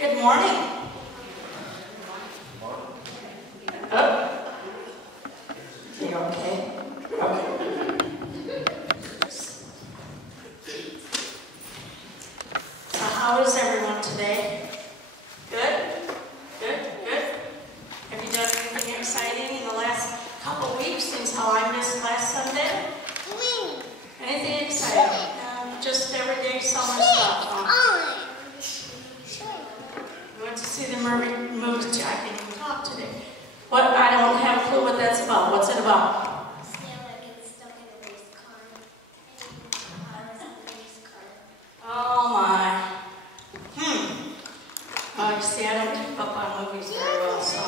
Good morning. Oh. You okay? Okay. So how is everyone today? Good? Good? Good? Have you done anything exciting in the last couple weeks since how I missed last Sunday? Anything exciting? Just everyday summer stuff, huh? We went to see the movie. I can't even talk today. What? I don't have a clue what that's about. What's it about? Sailor gets stuck in a race car. And a race car. Oh my. Oh, you see, I don't keep up on movies very well, so.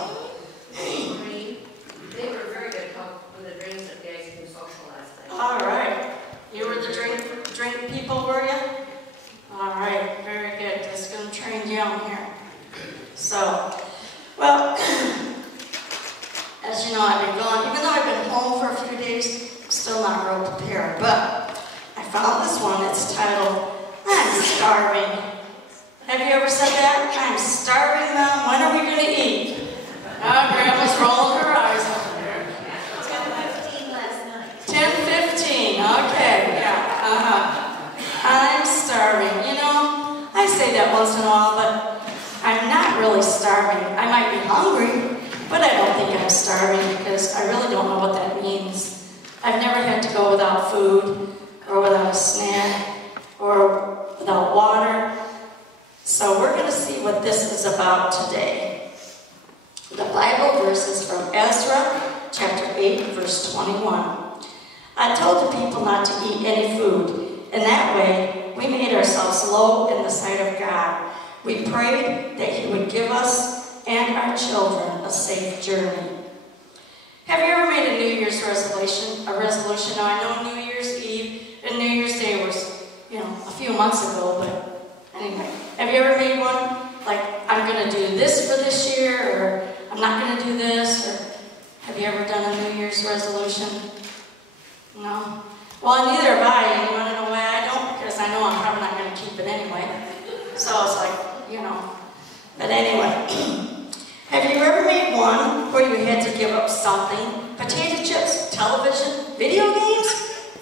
They were very good help with the dreams that guys can socialize. All right. You were the drink people, were you? All right, very good. Just going to train young here. So, well, as you know, I've been gone. Even though I've been home for a few days, I'm still not real prepared. But I found this one. It's titled, I'm Starving. Have you ever said that? I'm starving, Mom. When are we going to eat? Grandma's rolling her eyes over there. 10:15 last night. 10:15. Okay, yeah. I'm starving. You know, I say that once in a while, but I'm not really starving. I might be hungry, but I don't think I'm starving because I really don't know what that means. I've never had to go without food or without a snack or without water. So we're going to see what this is about today. The Bible verse is from Ezra chapter 8, verse 21. I told the people not to eat any food. In that way, we made ourselves low in the sight of God. We prayed that He would give us and our children a safe journey. Have you ever made a New Year's resolution? Now, I know New Year's Eve and New Year's Day was, a few months ago, but anyway. Have you ever made one? Like, I'm going to do this for this year, or I'm not going to do this, or have you ever done a New Year's resolution? No? Well, neither have I, and you want to know why I don't? Because I know I'm probably not going to keep it anyway. So it's like, But anyway, have you ever made one where you had to give up something? Potato chips, television, video games?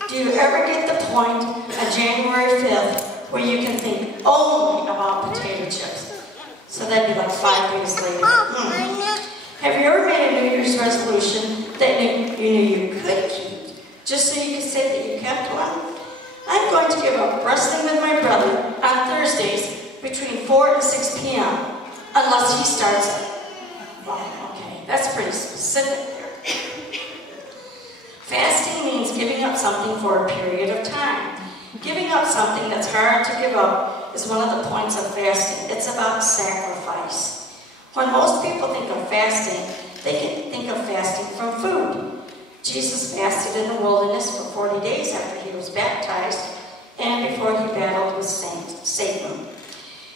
Do you ever get the point on January 5th where you can think only about potato chips? So that'd be like 5 days later. Have you ever made a New Year's resolution that you knew you could keep? Just so you could say that you kept one? I'm going to give up wrestling with my brother on Thursdays between 4 and 6 p.m. unless he starts it. Well, okay, that's pretty specific there. Fasting means giving up something for a period of time. Giving up something that's hard to give up is one of the points of fasting. It's about sacrifice. When most people think of fasting, they can think of fasting from food. Jesus fasted in the wilderness for 40 days after he was baptized and before he battled with Satan.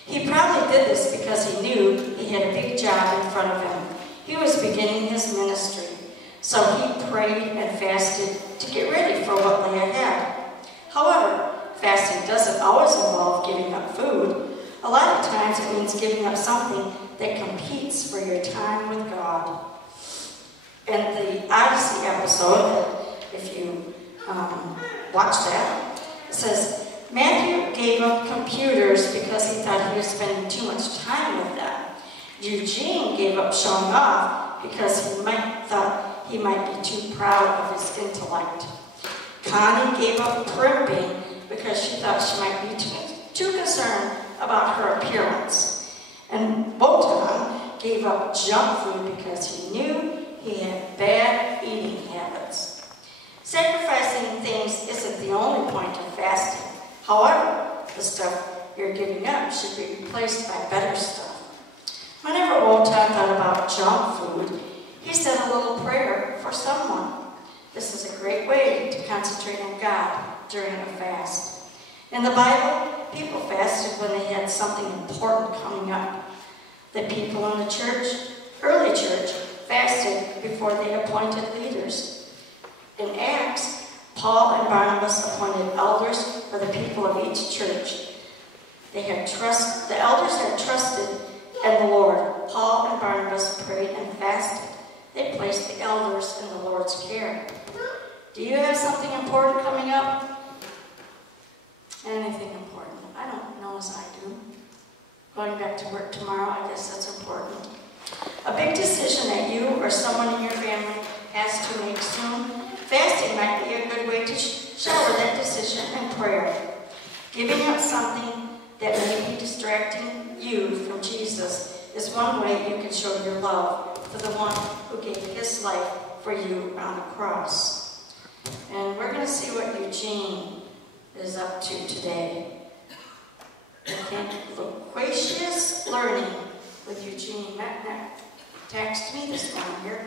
He probably did this because he knew he had a big job in front of him. He was beginning his ministry, so he prayed and fasted to get ready for what lay ahead. However, fasting doesn't always involve giving up food. A lot of times it means giving up something that competes for your time with God. In the Odyssey episode, if you watch that, it says, Matthew gave up computers because he thought he was spending too much time with them. Eugene gave up showing off because he thought he might be too proud of his intellect. Connie gave up primping because she thought she might be too concerned about her appearance. And Wotan gave up junk food because he knew he had bad eating habits. Sacrificing things isn't the only point of fasting. However, the stuff you're giving up should be replaced by better stuff. Whenever Wotan thought about junk food, he said a little prayer for someone. This is a great way to concentrate on God during a fast. In the Bible, people fasted when they had something important coming up. The people in the church, early church, fasted before they appointed leaders. In Acts, Paul and Barnabas appointed elders for the people of each church. The elders had trusted they place the elders in the Lord's care. Do you have something important coming up? Anything important? I don't know as I do. Going back to work tomorrow, I guess that's important. A big decision that you or someone in your family has to make soon. Fasting might be a good way to shower that decision in prayer. Giving up something that may be distracting you from Jesus is one way you can show your love for the one who gave his life for you on the cross. And we're going to see what Eugene is up to today. Loquacious learning with Eugene Metcalf. Text me this one here.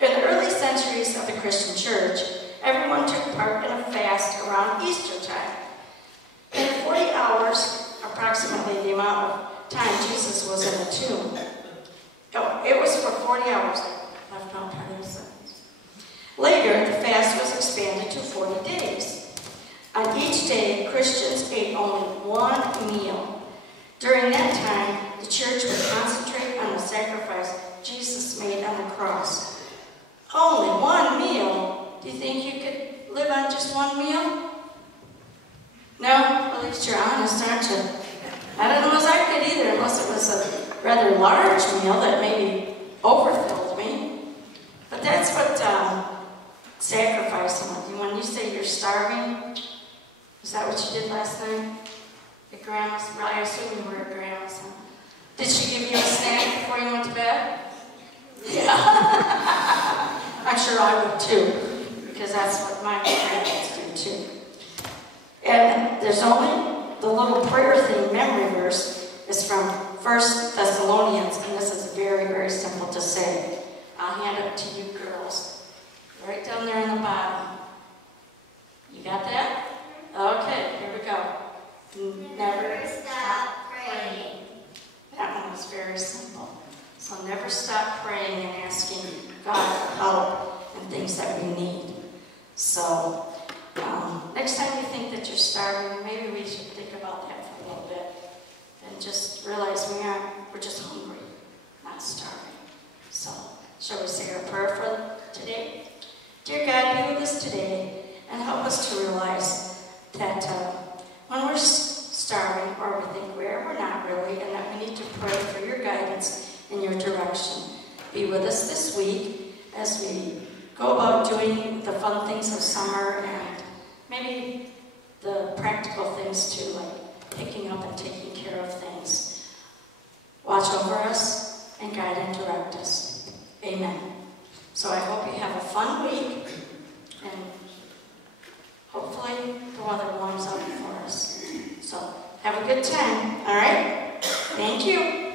In the early centuries of the Christian church, everyone took part in a fast around Easter time. In 40 hours, approximately the amount of time Jesus was in the tomb. Oh, it was for 40 hours. I left out part of the sentence. Later, the fast was expanded to 40 days. On each day, Christians ate only one meal. During that time, the church would concentrate on the sacrifice Jesus made on the cross. Only one meal? Do you think you could live on just one meal? No? At least you're honest, aren't you? I don't know as I could either, unless it was a rather large meal that maybe overfilled me. But that's what sacrificing with you. When you say you're starving, is that what you did last night? At Grandma's? Well, I assume you were at Grandma's. Huh? Did she give you a snack before you went to bed? Yeah. I'm sure I would too, because that's what my grandkids do too. And there's only the little prayer theme memory verse is from 1 Thessalonians, and this is very, very simple to say. I'll hand it to you girls. Right down there in the bottom. You got that? Okay, here we go. Never stop praying. That one was very simple. So never stop praying and asking God for help and things that we need. So next time you think that you're starving, maybe we should think about that for a little bit and just realize we're just hungry, not starving. So shall we say our prayer for today? Dear God, be with us today and help us to realize that when we're starving, or we think we're not really, and that we need to pray for your guidance and your direction. Be with us this week as we go about doing the fun things of summer and maybe the practical things too, like picking up and taking care of things. Watch over us and guide and direct us. Amen. So I hope you have a fun week and hopefully the weather warms up for us. So have a good time, all right? Thank you.